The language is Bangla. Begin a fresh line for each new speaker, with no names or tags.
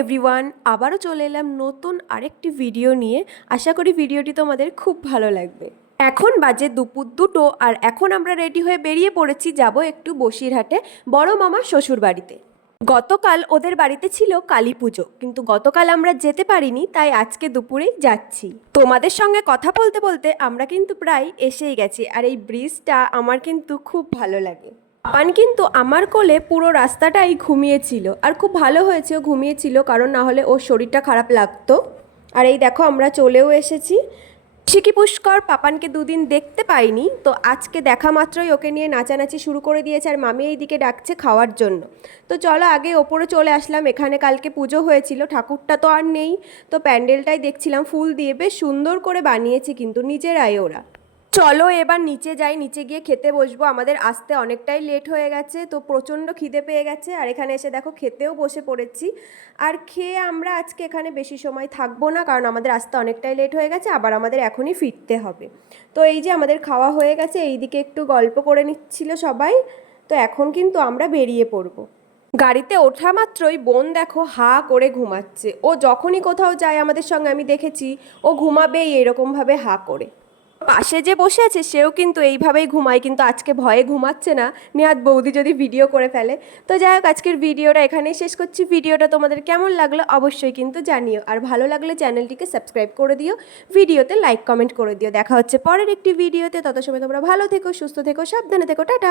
এভরিওয়ান আবারও চলে এলাম নতুন আরেকটি ভিডিও নিয়ে। আশা করি ভিডিওটি তোমাদের খুব ভালো লাগবে। এখন বাজে দুপুর দুটো আর এখন আমরা রেডি হয়ে বেরিয়ে পড়েছি, যাব একটু বসিরহাটে বড় মামা শ্বশুর বাড়িতে। গতকাল ওদের বাড়িতে ছিল কালী পুজো, কিন্তু গতকাল আমরা যেতে পারিনি, তাই আজকে দুপুরেই যাচ্ছি। তোমাদের সঙ্গে কথা বলতে বলতে আমরা কিন্তু প্রায় এসেই গেছি, আর এই ব্রিজটা আমার কিন্তু খুব ভালো লাগে। পান কিন্তু আমার কোলে পুরো রাস্তাটাই ঘুমিয়েছিল। আর খুব ভালো হয়েছে, ও ঘুমিয়েছিল, কারণ না হলে ওর শরীরটা খারাপ লাগতো। আর এই দেখো, আমরা চলেও এসেছি। শিকি পুষ্কর, পাপানকে দুদিন দেখতে পাইনি, তো আজকে দেখা মাত্রই ওকে নিয়ে নাচানাচি শুরু করে দিয়েছে, আর মামি এইদিকে ডাকছে খাওয়ার জন্য। তো চলো, আগে ওপরে চলে আসলাম, এখানে কালকে পুজো হয়েছিল, ঠাকুরটা তো আর নেই। তো প্যান্ডেলটাই দেখছিলাম, ফুল দিয়ে, বেশ সুন্দর করে বানিয়েছে কিন্তু নিজেরাই ওরা। চলো এবার নিচে যাই, নিচে গিয়ে খেতে বসবো। আমাদের আসতে অনেকটাই লেট হয়ে গেছে, তো প্রচণ্ড খিদে পেয়ে গেছে। আর এখানে এসে দেখো, খেতেও বসে পড়েছি। আর খেয়ে আমরা আজকে এখানে বেশি সময় থাকব না, কারণ আমাদের আসতে অনেকটাই লেট হয়ে গেছে, আবার আমাদের এখনই ফিরতে হবে। তো এই যে আমাদের খাওয়া হয়ে গেছে, এইদিকে একটু গল্প করে নিচ্ছিল সবাই। তো এখন কিন্তু আমরা বেরিয়ে পড়ব। গাড়িতে ওঠা মাত্রই বোন দেখো, হা করে ঘুমাচ্ছে। ও যখনই কোথাও যায় আমাদের সঙ্গে, আমি দেখেছি, ও ঘুমাবেই এরকমভাবে হা করে। পাশে যে বসে আছে, সেও কিন্তু এইভাবেই ঘুমায়, কিন্তু আজকে ভয়ে ঘুমাচ্ছে না। নিহাত বৌদি যদি ভিডিও করে ফেলে। তো যাই হোক, আজকের ভিডিওটা এখানেই শেষ করছি। ভিডিওটা তোমাদের কেমন লাগল অবশ্যই কিন্তু জানিও। আর ভালো লাগলে চ্যানেলটিকে সাবস্ক্রাইব করে দিও। ভিডিওতে লাইক কমেন্ট করে দিও। দেখা হচ্ছে পরের একটি ভিডিওতে। তত সময় তোমরা ভালো থেকো, সুস্থ থেকো, সাবধানে থেকো। টাটা!